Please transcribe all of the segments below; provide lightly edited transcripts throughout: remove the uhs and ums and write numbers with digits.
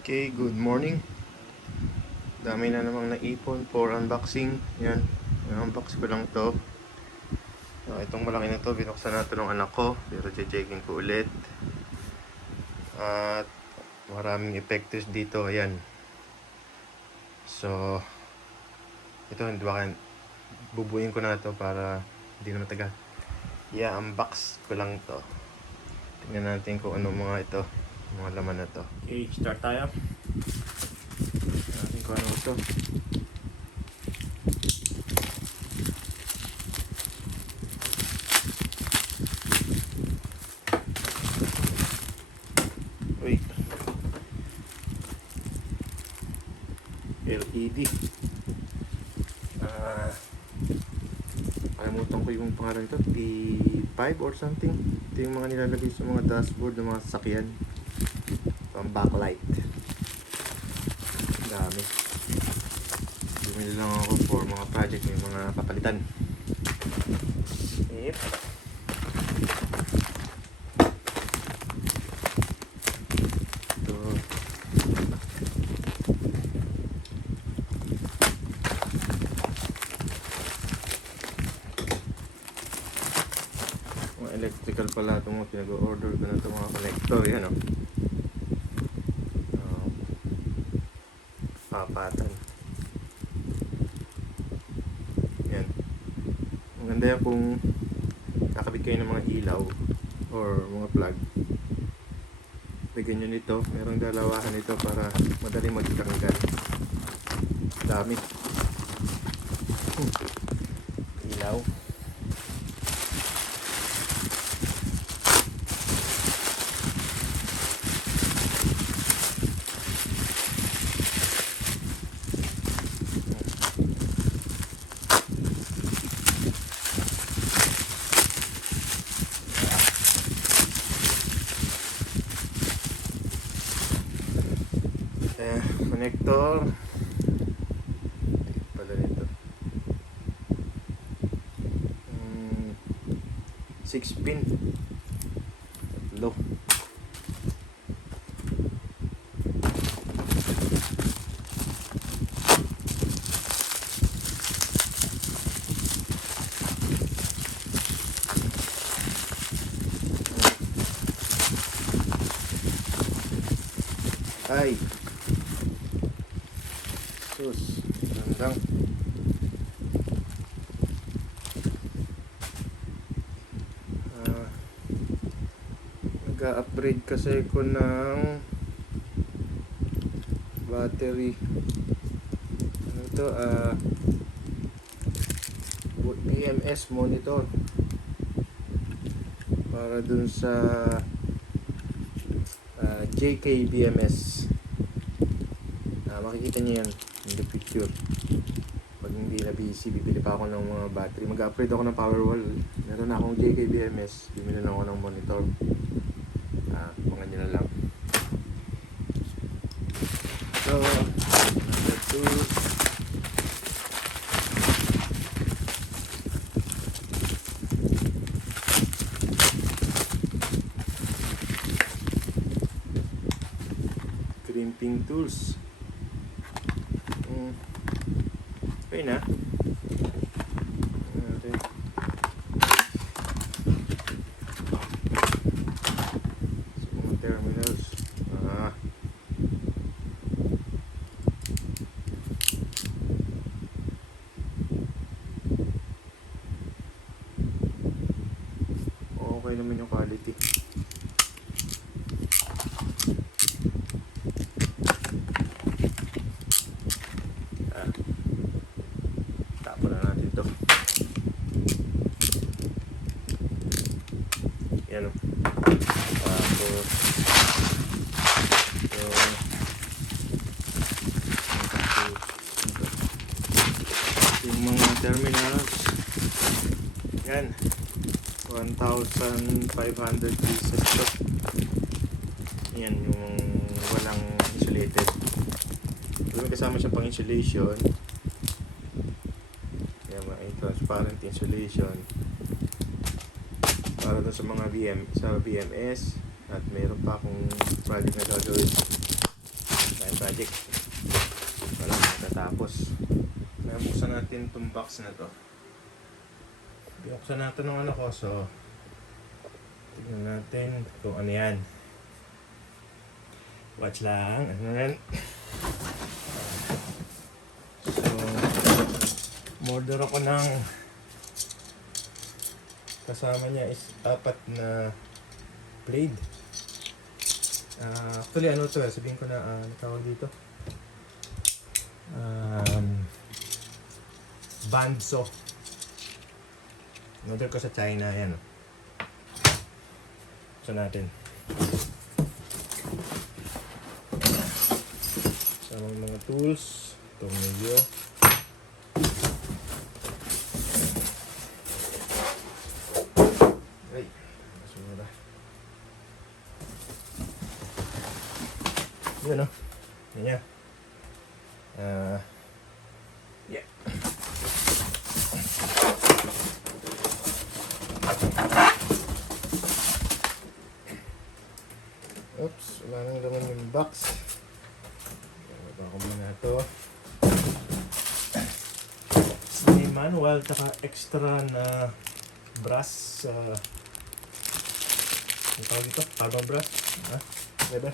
Okay, good morning. Dami na namang naipon for unboxing. Yan, unbox ko lang to. Itong malaki na to, binuksan natin ng anak ko. Pero checking ko ulit. At maraming effectors dito. Ayan. So, ito, hindi ba kayo, bubuin ko na to para hindi na matagal. Unbox ko lang to. Tingnan natin kung ano mga ito. Mga laman na to. Okay, start tayo. Tingnan natin kung ano ito. Uy. LED. Kalimutan ko yung pangalan ito. T5 or something. Ito yung mga nilalagay sa mga dashboard ng mga sasakyan. Pang backlight. Dami. Bumili lang ako for mga project. May mga papalitan. Yep. Ito. Mga electrical pala ito mga pinag-order ko na ito mga connector. Yan o. Papatan. Yan. Maganda yan kung kakabit kayo ng mga ilaw or mga plug. Lagyan nyo nito. Merong dalawahan nito para madaling magtanggal. Dami. Ilaw. Connector pala nito 6 pin tatlo. Ay sus, gandang. Nag-upgrade kasi ko ng battery. Ano to? BMS monitor para dun sa JK BMS. Makikita niyo yan in the picture. Pag hindi na busy, bibili pa ako ng mga battery. Mag-upgrade ako ng Powerwall. Meron na akong JK BMS. Bibili na ako ng monitor. Pangan nyo na lang. So, number 2. Crimping tools. Okay na. So, mga terminals. Okay naman yung quality. Tapon na natin ito. Yan o. Tapos yung mga terminals. Yan. 1,500 pieces to. Yan yung walang insulated. May kasama siya pang insulation. Yan, may transparent insulation para dun sa mga BMS. At mayroon pa akong project na gagawin project. Wala matatapos. Nabuksan natin itong box na to. Binuksan natin ng ano ko, so tignan natin kung ano yan. Watch lang. Ano yan? So, order ako ng kasama niya is 4 na blade. Actually, ano to, sabihin ko na, ano tawag dito? Bandsaw. Order ko sa China, yan. So natin. Sa mga tools, tornilyo. Ay, masura. Yun, no? Yan yan. Yeah. Oops, wala nang laman yung box. Baba ko muna ito. May manual, taka extra na brass. Ang tawag dito? Carbon brass? Ha? Diba?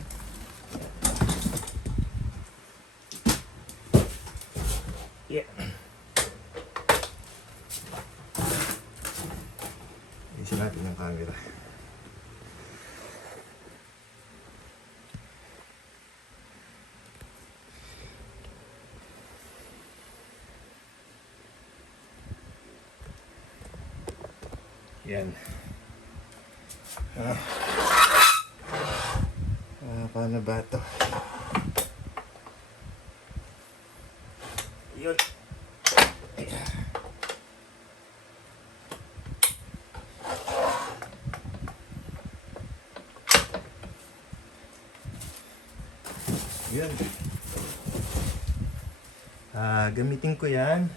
Yeah. Isin natin ang camera. Yan. Paano ba ito? Yun. Yun. Gamitin ko yan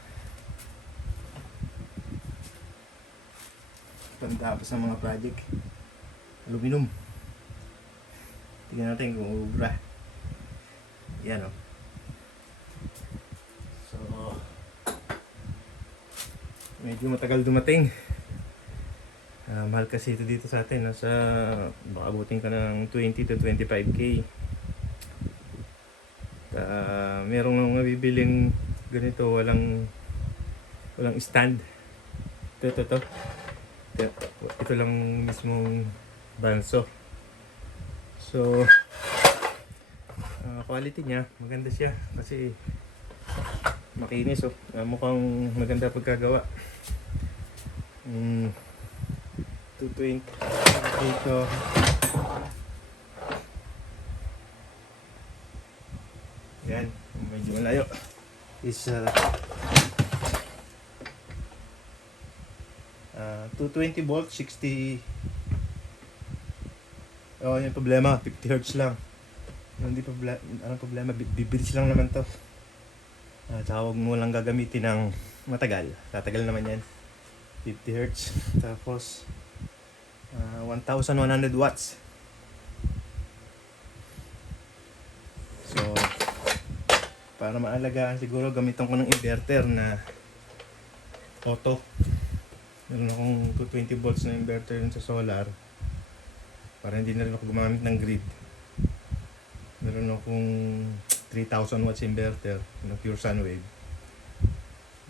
pantapos ng mga project. Aluminum. Tingnan natin kung ubra. Yan, o. So, medyo matagal dumating. Mahal kasi ito dito sa atin. Nasa, baka abutin ka ng 20 to 25K. Merong mabibiling ganito, walang stand. Ito. Ito lang mismong bandsaw. So, quality niya, maganda siya kasi makinis, oh. Mukhang maganda pagkagawa. 220 dito. Yan, medyo malayo. Is 220 volts, 60. Oh, yung problema, 50 Hz lang. Hindi problema, bibilis lang naman to. Tsaka huwag mo lang gagamitin ng matagal. Tatagal naman yan. 50 Hz. Tapos 1,100 watts. So, para maalagaan siguro gamitan ko ng inverter na auto. Meron akong 220 volts na inverter yun sa solar para hindi na rin ako gumamit ng grid. Meron akong 3,000 watts inverter na pure sun wave.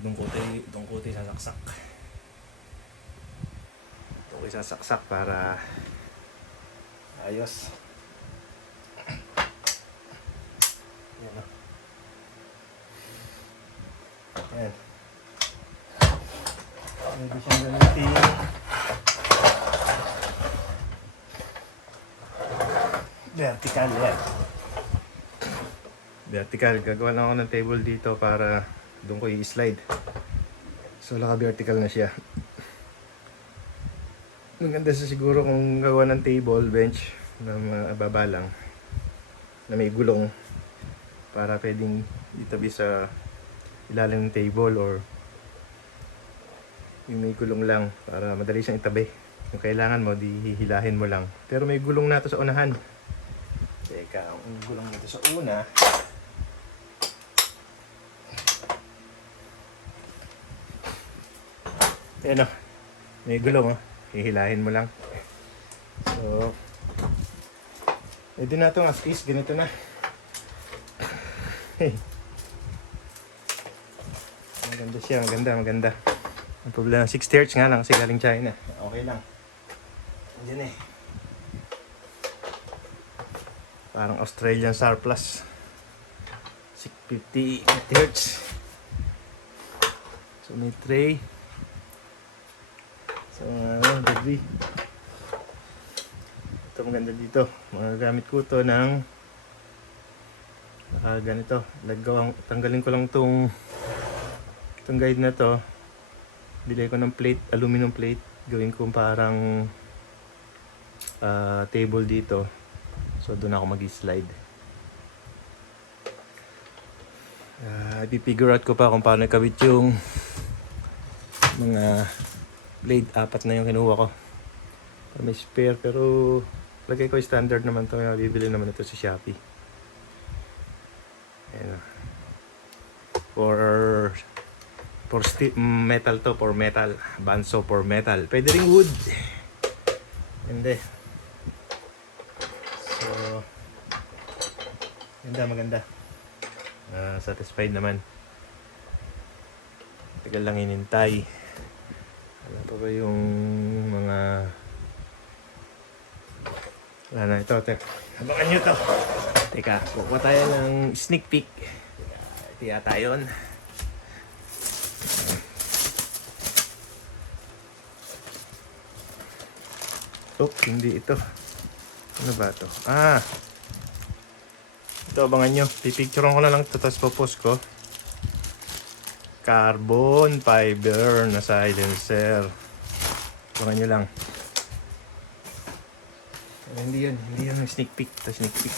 Doon ko sasaksak. Doon ko sasaksak para ayos. Yan o. Yan. Pwede siyang gamitin. Vertical yan. Vertical. Gagawa lang ako ng table dito para doon ko i-slide. So naka-vertical na siya. Maganda sa siguro kung gawa ng table, bench na mababa lang na may gulong para pwedeng itabi sa ilalim ng table or yung may gulong lang para madali siyang itabi. Kung kailangan mo, di hihilahin mo lang. Pero may gulong na to sa unahan. Teka, ang gulong nito sa una Ayan o. May gulong o. Hihilahin mo lang. So, pwede na ito. As is, ganito na. Maganda siya. Maganda. Ang problema, 60 Hz nga lang kasi galing China. Okay lang. Diyan eh. Parang Australian surplus. 650 Hz. So may tray. So baby. Ito maganda dito. Magagamit ko to ng ganito. Tanggalin ko lang itong guide na to. Bilay ko ng plate, aluminum plate. Gawin ko parang table dito. So doon ako mag-slide. I-figure out ko pa kung paano ikabit yung mga blade. 4 na yung kinuha ko. May spare pero lagay ko standard naman to. Bibili naman ito sa Shopee. Ayan. For metal to, for metal. Banso for metal. Pwede ring wood. Hindi. So, maganda. Satisfied naman. Tagal lang inintay. Wala pa ba yung mga... Wala na ito. Abangan nyo to. Teka, kukuha tayo ng sneak peek. Ito yata yun. Hindi ito. Ano ba ito? Ito, abangan nyo. Pipicturean ko na lang ito, tapos popost ko. Carbon fiber na silencer. Abangan nyo lang. Hindi yun yung sneak peek. Ito sneak peek.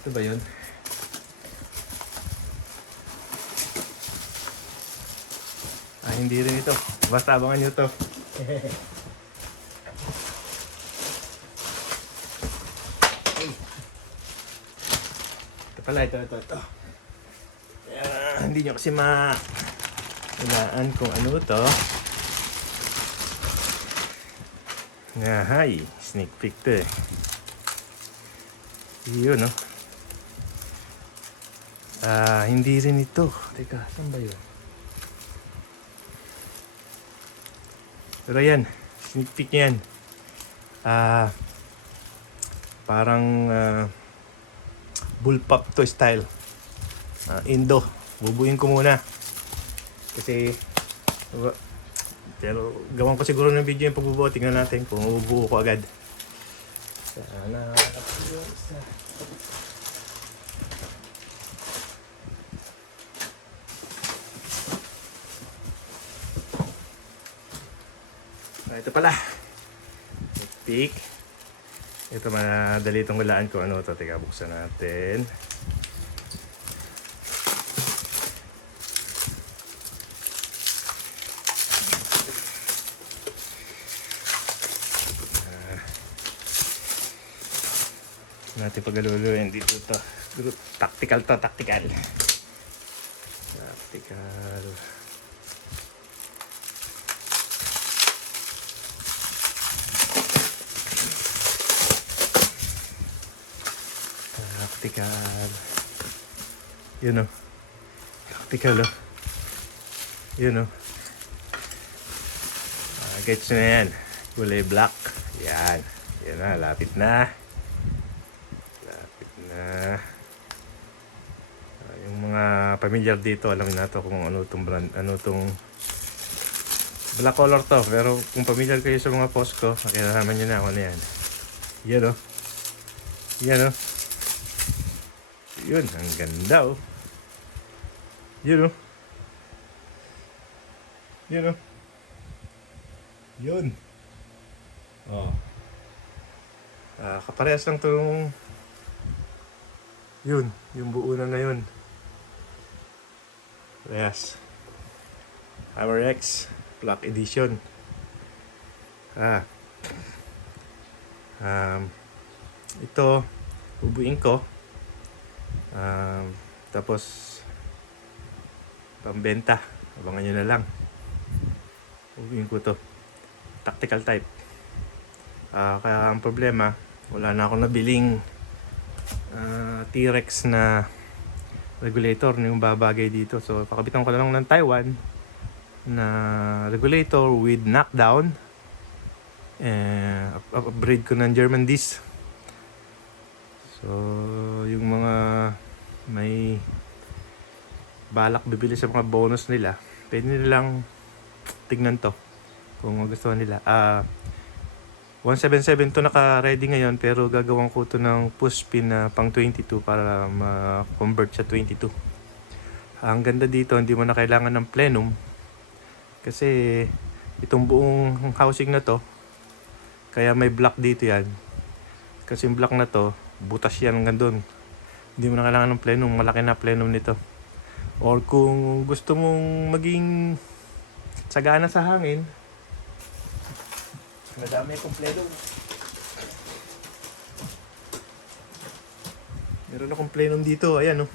Ito ba yun? Hindi rin ito. Basta abangan nyo to. Ito pala, ito. Hindi nyo kasi hulaan kung ano to. Hay, sneak peek to eh. Yun, no? Hindi rin ito. Teka, saan ba yun? Pero yan, sneak peek yan. Parang bullpup to style. Indo. Bubuin ko muna. Kasi, pero gawan ko siguro ng video yung pagbubuo. Tingnan natin kung mabubuo ko agad. Sana. Ito pala. Peek. Ito madali itong hulaan kung ano ito. Teka, buksan natin. Natin pagaluluin dito to. Tactical to, tactical. Yun o. Tactical o. Yun o. Gets na yan. Kulay black. Yan. Yan na. Lapit na. Yung mga familiar dito, alam na to kung ano itong brand, ano itong black color to. Pero kung familiar kayo sa mga Posco, makilalaman nyo na ako na yan. Yan o. Yan o. Yun, ang ganda oh. Yun oh. Yun oh. Yun. Oh. Kaparehas lang itong yun, yung buo na yun. Yes. Hammer X Black Edition. Ito bubuin ko. Tapos pambenta, abangan nyo na lang. Uwiin ko to, tactical type. Kaya ang problema, wala na akong nabiling T-Rex na regulator na yung babagay dito. So pakabitan ko na lang ng Taiwan na regulator with knockdown. Upgrade ko ng German disc. So yung mga may balak bibili sa mga bonus nila, pwede nilang tignan to kung gusto nila. 177 to naka-ready ngayon, pero gagawin ko to ng push pin na pang 22 para ma-convert sa 22. Ang ganda dito, hindi mo na kailangan ng plenum kasi itong buong housing na to, kaya may block dito yan. Kasi yung block na to, butas yan hanggang doon. Hindi mo na kailangan ng plenum, malaki na plenum nito. Or kung gusto mong maging sagana sa hangin, madami akong plenum. Meron akong plenum dito, ayan oh.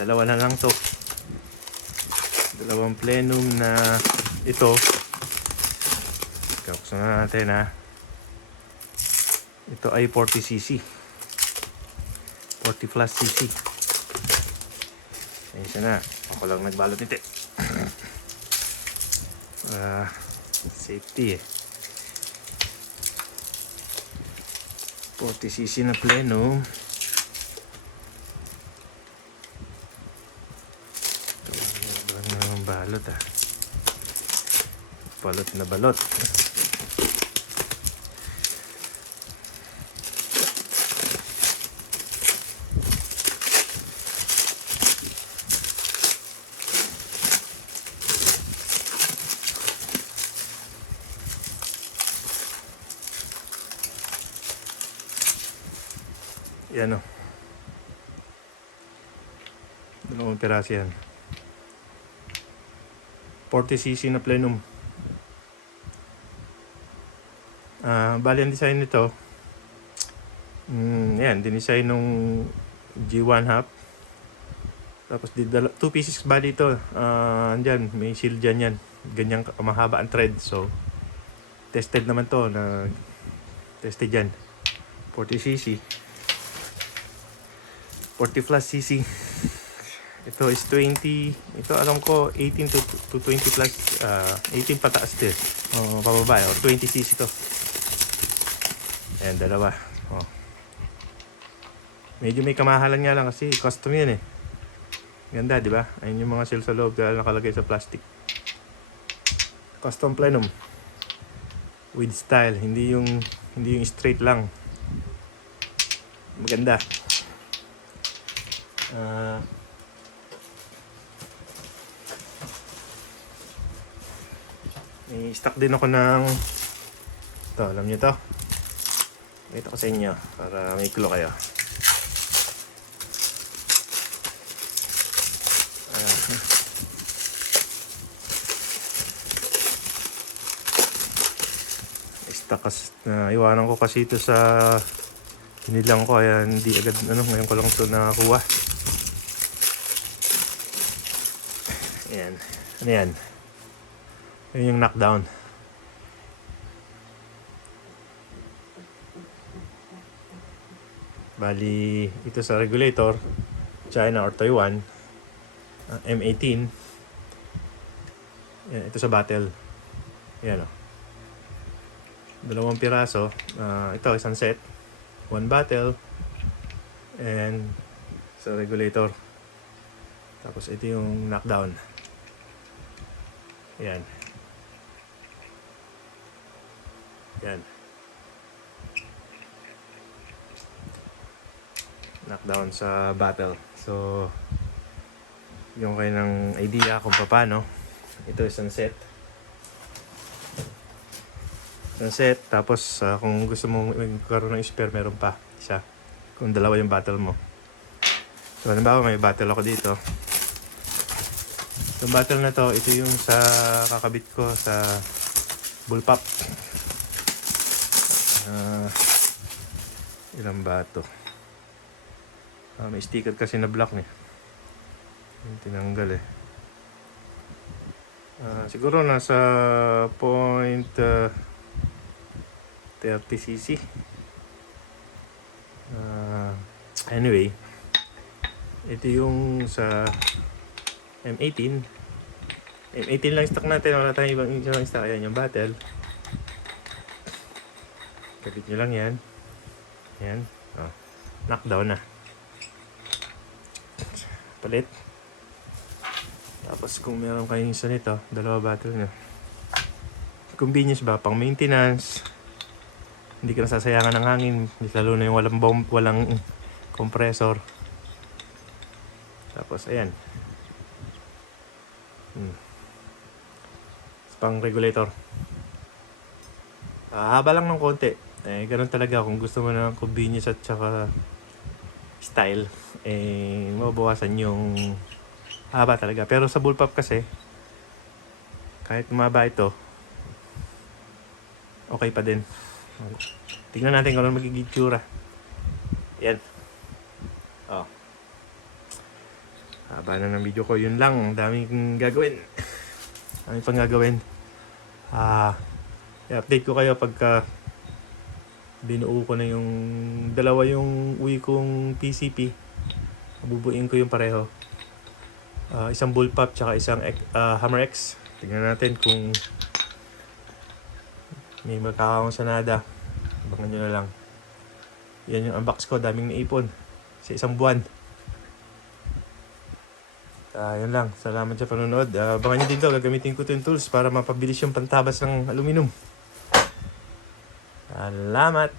Dalawa na lang to. Dalawang plenum na ito. Kaksan na natin ha. Ito ay 40cc. 40 plus cc. Ayun na. Ako lang nagbalot nito. Safety 40cc na pleno. Ito ang balot balot na balot. Yan o. Dalawang piraso yan. 40cc na plenum. Bali ang design nito. Yan, dinesign nung G1 half. Tapos 2 pieces bali ito. Andyan, may shield dyan yan. Ganyang mahaba ang thread. So, tested naman to. Tested dyan. 40cc. 40 plus cc. Ito is 20. Ito alam ko 18 to 20 plus. 18 pataas din. Pababa. 20cc to. Ayan, dalawa. Medyo may kamahalan nga lang kasi custom yan eh. Ganda, di ba? Ayun yung mga shell sa loob dahil nakalagay sa plastic. Custom plenum. With style. Hindi yung straight lang. Maganda. May stock din ako ng ito, alam nyo to, ito ko sa inyo para may clue kayo. Stock iwanan ko kasi ito sa hinilang ko, kaya hindi agad ngayon ko lang ito nakakuha. Ayan. Ano yan? Yun yung knockdown. Bali, ito sa regulator, China or Taiwan, M18. Yan, ito sa battle. Yan o. Dalawang piraso. Ito, isang set. One battle. And sa regulator. Tapos ito yung knockdown. Yan. Yan. Knockdown sa battle. So, yung kayo ng idea kung paano. Ito isang set. Isang set. Tapos, kung gusto mong magkaroon ng spare, meron pa. Isa. Kung dalawa yung battle mo. So, halimbawa may battle ako dito. Yung battle na to, ito yung sa kakabit ko sa bullpup. Ilang bato. May sticker kasi na black niya. Yung tinanggal eh. Siguro nasa 0.30 cc. Anyway, ito yung sa M18. M18 lang stock natin. Wala tayong ibang stock. Ayan yung battle. Kapit nyo lang yan. Ayan. Knockdown na. Palit. Tapos kung meron kayong isa nito, dalawa battle nyo. Convenience ba? Pang maintenance. Hindi ka nasasayangan ng hangin. Lalo na yung walang compressor. Tapos ayan. Pang regulator. Haba lang ng konti. Ganun talaga kung gusto mo ng convenience at saka style. Mababawasan yung haba talaga. Pero sa bullpup kasi, kahit maba ito, okay pa din. Tingnan natin kung ano magiging tsura. Yan. Haba na ng video ko. Yun lang. Daming gagawin. Daming pang gagawin. I-update ko kayo pagka binuo ko na yung dalawa yung uwi kong PCP. Bubuin ko yung pareho. Isang bullpup tsaka isang Hammer X. Tingnan natin kung may magkakawang sanada. Abangan nyo na lang. Yan yung unbox ko. Daming naipon sa isang buwan. Yun lang. Salamat sa panonood. Abangan nyo dito. Gagamitin ko ito yung tools para mapabilis yung pantabas ng aluminum. Salamat!